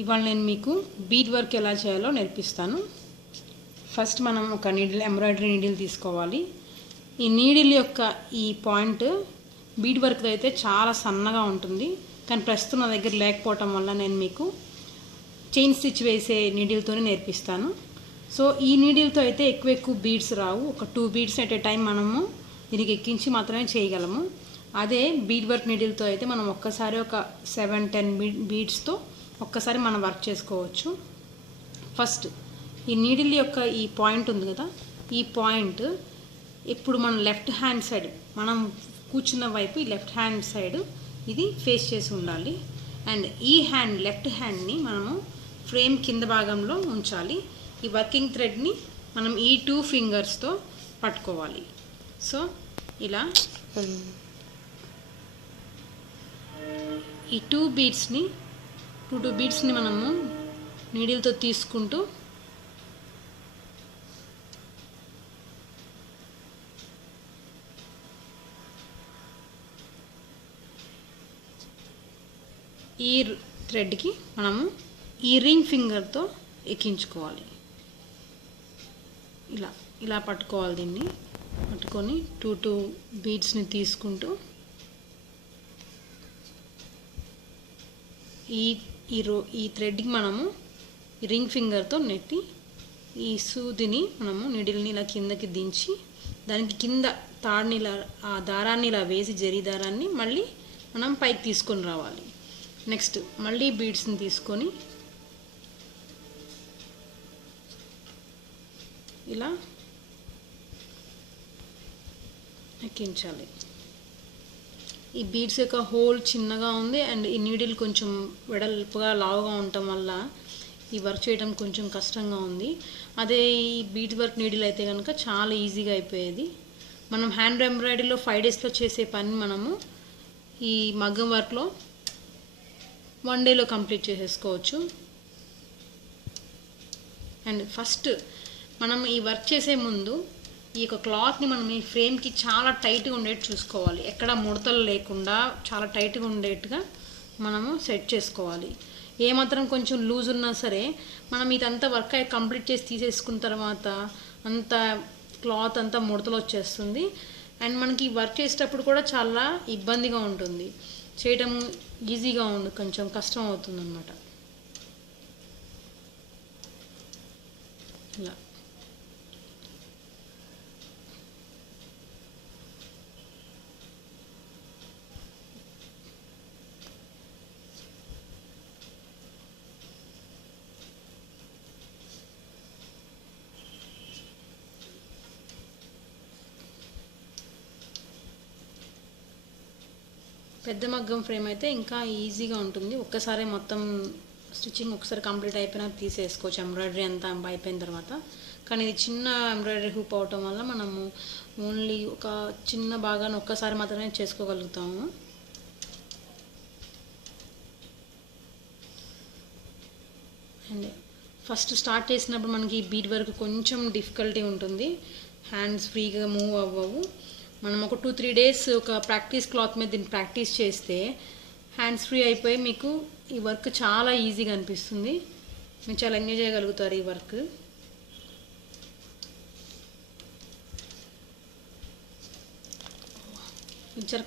ఇవాళ నేను మీకు బీడ్ వర్క్ ఎలా చేయాలో నేర్పిస్తాను. ఫస్ట్ మనం ఒక నీడిల్, ఎంబ్రాయిడరీ నీడిల్ తీసుకోవాలి. ఈ నీడిల్ యొక్క ఈ పాయింట్ బీడ్ వర్క్ అయితే చాలా సన్నగా ఉంటుంది, కానీ ప్రస్తుతం నా దగ్గర లేకపోవటం వల్ల నేను మీకు చైన్ స్టిచ్ వేసే నీడిల్తోనే నేర్పిస్తాను. సో ఈ నీడిల్తో అయితే ఎక్కువ బీడ్స్ రావు. ఒక 2 బీడ్స్ అట్ ఏ టైం మనము దీనికి ఎక్కించి మాత్రమే చేయగలము. అదే బీడ్ వర్క్ నీడిల్తో అయితే మనం ఒక్కసారి ఒక 7-10 బీడ్స్తో ఒక్కసారి మనం వర్క్ చేసుకోవచ్చు. ఫస్ట్ ఈ నీడిల్ యొక్క ఈ పాయింట్ ఉంది కదా, ఈ పాయింట్ ఇప్పుడు మనం లెఫ్ట్ హ్యాండ్ సైడ్, మనం కూర్చున్న వైపు ఈ లెఫ్ట్ హ్యాండ్ సైడ్ ఇది ఫేస్ చేసి ఉండాలి. అండ్ ఈ హ్యాండ్, లెఫ్ట్ హ్యాండ్ని మనము ఫ్రేమ్ కింద భాగంలో ఉంచాలి. ఈ వర్కింగ్ థ్రెడ్ని మనం ఈ 2 ఫింగర్స్తో పట్టుకోవాలి. సో ఇలా ఈ 2 బీడ్స్ని మనము నీడిల్తో తీసుకుంటూ ఈ థ్రెడ్కి మనము ఈ రింగ్ ఫింగర్తో ఎక్కించుకోవాలి. ఇలా పట్టుకోవాలి. దీన్ని పట్టుకొని 2 బీడ్స్ని తీసుకుంటూ ఈ థ్రెడ్కి మనము ఈ రింగ్ ఫింగర్తో నెట్టి ఈ సూదిని మనము నీడిల్ని ఇలా కిందకి దించి దానికి కింద తాడుని ఇలా, ఆ దారాన్ని ఇలా వేసి, జరీ దారాన్ని మళ్ళీ మనం పైకి తీసుకొని రావాలి. నెక్స్ట్ మళ్ళీ బీడ్స్ని తీసుకొని ఇలా ఎక్కించాలి. ఈ బీడ్స్ యొక్క హోల్ చిన్నగా ఉంది అండ్ ఈ నీడిల్ కొంచెం వెడల్పుగా లావుగా ఉండటం వల్ల ఈ వర్క్ చేయడం కొంచెం కష్టంగా ఉంది. అదే ఈ బీడ్ వర్క్ నీడిల్ అయితే కనుక చాలా ఈజీగా అయిపోయేది. మనం హ్యాండ్ ఎంబ్రాయిడరీలో 5 డేస్లో చేసే పని మనము ఈ మగ్గం వర్క్లో 1 డేలో కంప్లీట్ చేసేసుకోవచ్చు. అండ్ ఫస్ట్ మనం ఈ వర్క్ చేసే ముందు ఈ యొక్క క్లాత్ని మనం ఈ ఫ్రేమ్కి చాలా టైట్గా ఉండేట్టు చూసుకోవాలి. ఎక్కడ ముడతలు లేకుండా చాలా టైట్గా ఉండేట్టుగా మనము సెట్ చేసుకోవాలి. ఏమాత్రం కొంచెం లూజ్ ఉన్నా సరే మనం ఇదంతా వర్క్ అయ్యి కంప్లీట్ చేసి తీసేసుకున్న తర్వాత అంత క్లాత్ అంతా ముడతలు వచ్చేస్తుంది. అండ్ మనకి వర్క్ చేసేటప్పుడు కూడా చాలా ఇబ్బందిగా ఉంటుంది, చేయడం ఈజీగా ఉండదు, కొంచెం కష్టం అవుతుంది అన్నమాట. ఇలా పెద్ద మగ్గం ఫ్రేమ్ అయితే ఇంకా ఈజీగా ఉంటుంది. ఒక్కసారి మొత్తం స్టిచ్చింగ్ ఒకసారి కంప్లీట్ అయిపోయినా తీసేసుకోవచ్చు, ఎంబ్రాయిడరీ అంతా అయిపోయిన తర్వాత. కానీ ఇది చిన్న ఎంబ్రాయిడరీ హూప్ అవటం వల్ల మనము ఓన్లీ ఒక చిన్న భాగాన్ని ఒక్కసారి మాత్రమే చేసుకోగలుగుతాము. అండ్ ఫస్ట్ స్టార్ట్ చేసినప్పుడు మనకి బీడ్ వర్క్ కొంచెం డిఫికల్టీ ఉంటుంది, హ్యాండ్స్ ఫ్రీగా మూవ్ అవ్వవు. మనం ఒక 2-3 డేస్ ఒక ప్రాక్టీస్ క్లాత్ మీద దీన్ని ప్రాక్టీస్ చేస్తే హ్యాండ్స్ ఫ్రీ అయిపోయి మీకు ఈ వర్క్ చాలా ఈజీగా అనిపిస్తుంది. మీరు చాలా ఎంజాయ్ చేయగలుగుతారు ఈ వర్క్. ఇది చాలా